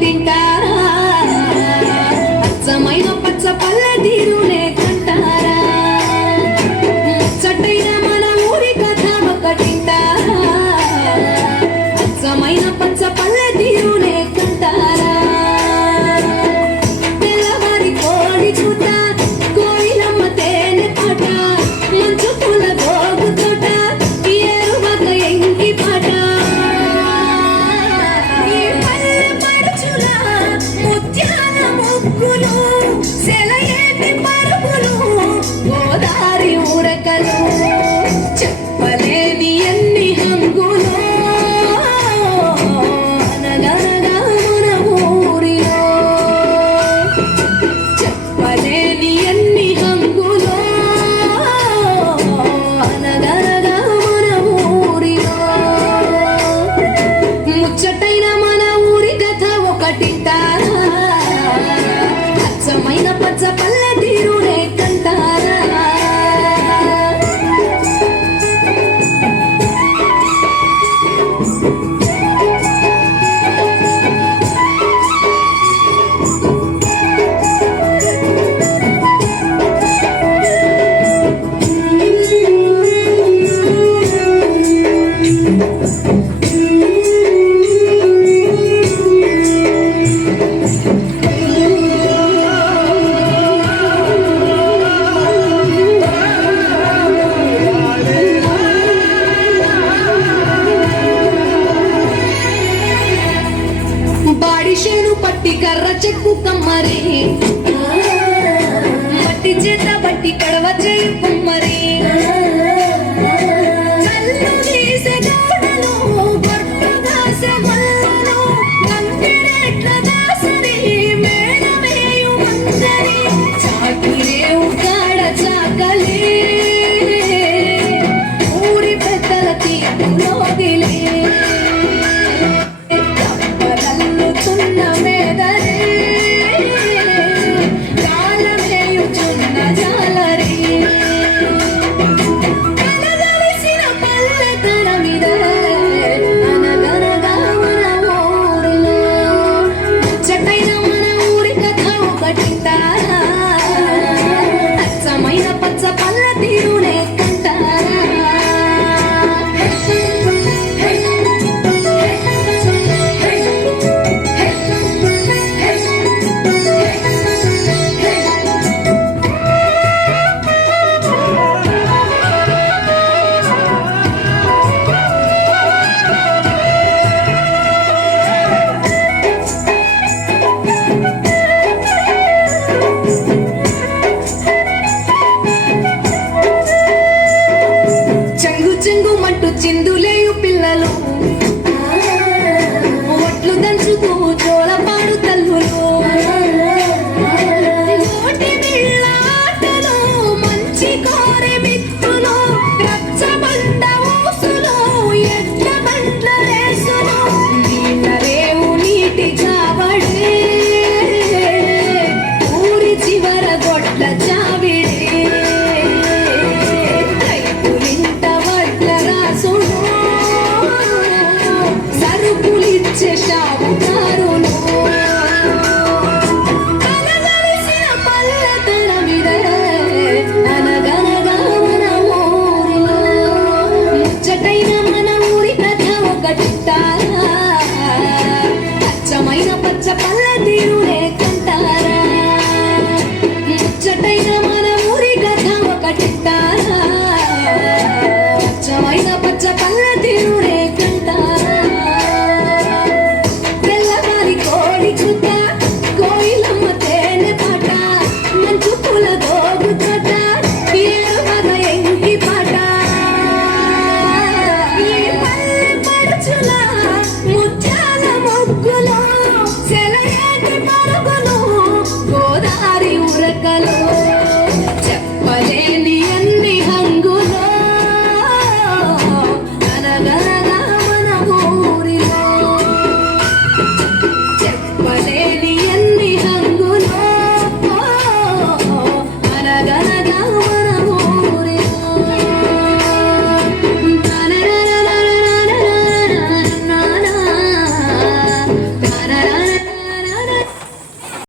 తింటారా అచ్చమైన పచ్చ పల్లె తీరునే కంటారా ముచ్చటైన మన ఊరి కథ ఒకటింటారా అచ్చమైన పచ్చ పల్లె తీరునే కంటారా తెల్లవారి కోడి చూత కోయిలమ్మ తేనె పాట మంచు పూల గోగు తోట ఏరువగ ఎంకి పాట ఈ పల్లె పడుచుల ముత్యాల ముగ్గులు సెలయేటి పరుగులు గోదారి ఊరకలు చెప్పలేని ఎన్ని హంగులు అనగనగా మన ఊరిలో చెప్పలేని ఎన్ని హంగులు అనగనగా మన ఊరిలో ముచ్చటైన మన ఊరి కథ ఒకటింటారా అచ్చమైన పచ్చ పల్లె తీరునే కంటారా బాడిషేను పట్టి కర్ర చెక్కు కమ్మరి మట్టి చేత బట్టి కడవ చేయి కుమ్మరి కళ్ళు తీసే గోడలు గొట్టు దాసే మల్లలు కంటిరెట్ల దాసరి మేడమేయు మందరి చాకిరేవు కాడ చాకలి ఊరి పెద్దల తీపులోదిలే తప్పదల్లుతున్న మేదరి కాలమేయుచున్న జాలరి కలగలిసిన పల్లెతనమిదే అనగనగా మన ఊరిలో ముచ్చటైన మన ఊరి కథ ఒకటింటారా అచ్చమైన పచ్చ పల్లె తీరునే కంటారా చెంగు చెంగు మంటూ చిందులేయు పిల్లలు ఒట్లు దంచుతూ జోలపాడు తల్లులు ఓటి బిళ్ళ ఆటలు మంచి కోరె మిత్తులు రచ్చబండ ఊసులు ఎడ్ల బండ్ల రేసులు నీళ్ళ రేవు నీటి చావడే ఊరి చివర గొడ్ల చావిడే రైతులింట వడ్ల రాసులు సరుకులిచ్చే షావుకారులు కలగలిసిన పల్లెతనమిదే అనగనగా మన ఊరిలో ముచ్చటైన మన ఊరి కథ ఒకటింటారా అచ్చమైన పచ్చ పల్లె తీరు